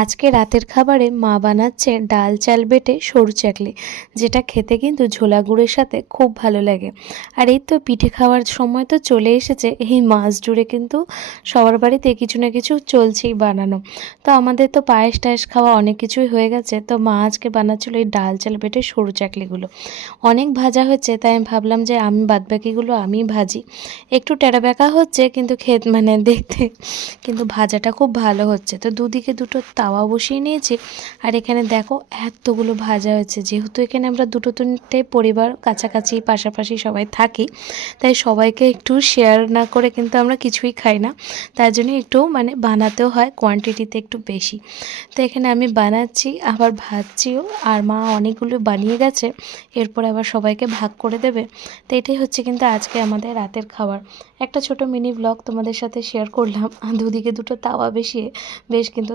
আজকে রাতের খাবারে মা বানাচ্ছে ডাল চাল বেটে সরু চাকলি, যেটা খেতে কিন্তু ঝোলা গুড়ের সাথে খুব ভালো লাগে। আর এই তো পিঠে খাওয়ার সময় তো চলে এসেছে, এই মাস জুড়ে কিন্তু সবার বাড়িতে কিছু না কিছু চলছেই বানানো। তো আমাদের তো পায়েস টায়েস খাওয়া অনেক কিছুই হয়ে গেছে, তো মা আজকে বানাচ্ছিল এই ডাল চাল বেটে সরু চাকলিগুলো। অনেক ভাজা হচ্ছে, তাই আমি ভাবলাম যে আমি বাদবাকিগুলো আমি ভাজি। একটু টেরা বেঁকা হচ্ছে কিন্তু মানে দেখতে কিন্তু ভাজাটা খুব ভালো হচ্ছে। তো দুদিকে দুটো তাওয়া বসিয়ে নিয়েছি। আর এখানে দেখো এতগুলো ভাজা হয়েছে, যেহেতু এখানে আমরা দুটো তিনটে পরিবার কাছাকাছি পাশাপাশি সবাই থাকি, তাই সবাইকে একটু শেয়ার না করে কিন্তু আমরা কিছুই খাই না। তার জন্য একটু মানে বানাতেও হয় কোয়ান্টিটিতে একটু বেশি। তো এখানে আমি বানাচ্ছি আবার ভাজছিও, আর মা অনেকগুলো বানিয়ে গেছে, এরপর আবার সবাইকে ভাগ করে দেবে। তো এটাই হচ্ছে কিন্তু আজকে আমাদের রাতের খাবার। একটা ছোট মিনি ব্লগ তোমাদের সাথে শেয়ার করলাম। আর দুদিকে দুটো তাওয়া বেশি বেশ কিন্তু